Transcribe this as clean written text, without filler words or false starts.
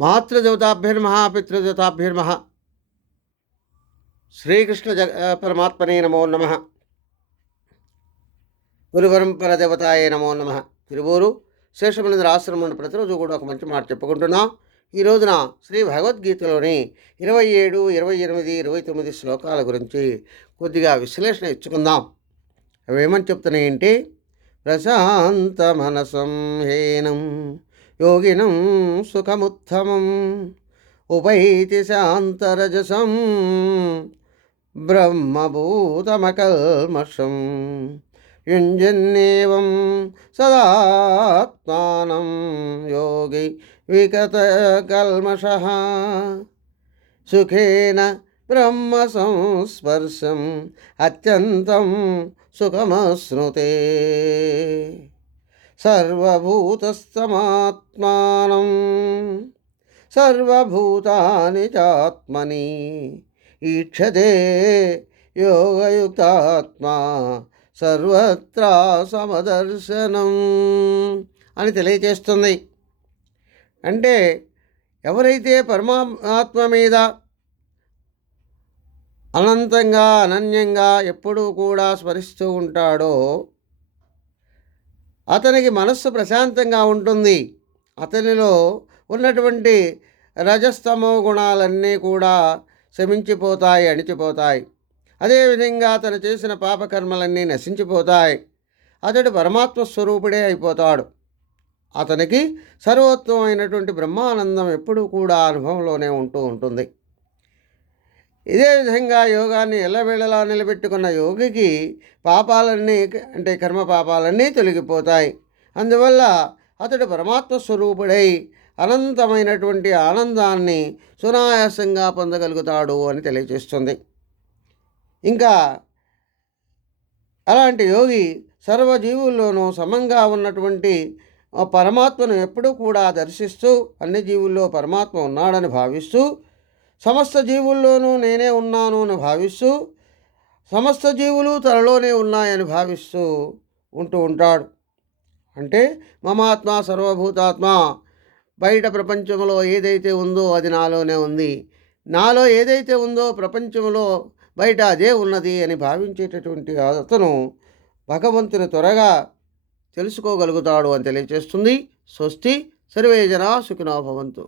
మాతృదేవతాభ్యర్మః పితృదేవతాభ్యర్మః శ్రీకృష్ణ పరమాత్మనే నమో నమః. గురుపరంపర దేవతాయే నమో నమః. తిరువూరు శేషమనేంద్ర ఆశ్రమం నుండి ప్రతిరోజు కూడా ఒక మంచి మాట చెప్పుకుంటున్నాం. ఈ రోజున శ్రీ భగవద్గీతలోని 27, 28, 29 శ్లోకాల గురించి కొద్దిగా విశ్లేషణ ఇచ్చుకుందాం. అవేమని చెప్తున్నాయంటే, ప్రశాంత మనసం హేనం యోగినం సుఖముత్తమం ఉపైతి శాంతరజసం బ్రహ్మభూతమకల్మషం యుంజన్నేవం సదాత్మానం యోగి విగతకల్మషః సుఖేన బ్రహ్మ సంస్పర్శం అత్యంతం సుఖమశ్నుతే సర్వభూతస్థమాత్మానం సర్వభూతాని చాత్మని ఈక్షతే యోగయుక్తాత్మా సర్వత్రా సమదర్శనం అని తెలియజేస్తుంది. అంటే ఎవరైతే పరమాత్మ మీద అనంతంగా అనన్యంగా ఎప్పుడూ కూడా స్మరిస్తూ ఉంటాడో అతనికి మనస్సు ప్రశాంతంగా ఉంటుంది. అతనిలో ఉన్నటువంటి రజస్తమో గుణాలన్నీ కూడా శమించిపోతాయి, అణిచిపోతాయి. అదేవిధంగా అతను చేసిన పాపకర్మలన్నీ నశించిపోతాయి. అతడు పరమాత్మ స్వరూపుడే అయిపోతాడు. అతనికి సర్వోత్తమైనటువంటి బ్రహ్మానందం ఎప్పుడూ కూడా అనుభవంలోనే ఉంటూ ఉంటుంది. ఇదే విధంగా యోగాన్ని ఎల్లవేళలా నిలబెట్టుకున్న యోగికి పాపాలన్నీ అంటే కర్మ పాపాలన్నీ తొలగిపోతాయి. అందువల్ల అతడు పరమాత్మ స్వరూపుడై అనంతమైనటువంటి ఆనందాన్ని సునాయాసంగా పొందగలుగుతాడు అని తెలియజేస్తుంది. ఇంకా అలాంటి యోగి సర్వజీవుల్లోనూ సమంగా ఉన్నటువంటి పరమాత్మను ఎప్పుడూ కూడా దర్శిస్తూ అన్ని జీవుల్లో పరమాత్మ ఉన్నాడని భావిస్తూ సమస్త జీవుల్లోనూ నేనే ఉన్నాను అని భావిస్తూ సమస్త జీవులు తనలోనే ఉన్నాయని భావిస్తూ ఉంటూ ఉంటాడు. అంటే మమాత్మ సర్వభూతాత్మ, బయట ప్రపంచంలో ఏదైతే ఉందో అది నాలోనే ఉంది, నాలో ఏదైతే ఉందో ప్రపంచంలో బయట అదే ఉన్నది అని భావించేటటువంటి అతను భగవంతుని త్వరగా తెలుసుకోగలుగుతాడు అని తెలియజేస్తుంది. స్వస్తి. సర్వే జనా సుఖినో భవంతు.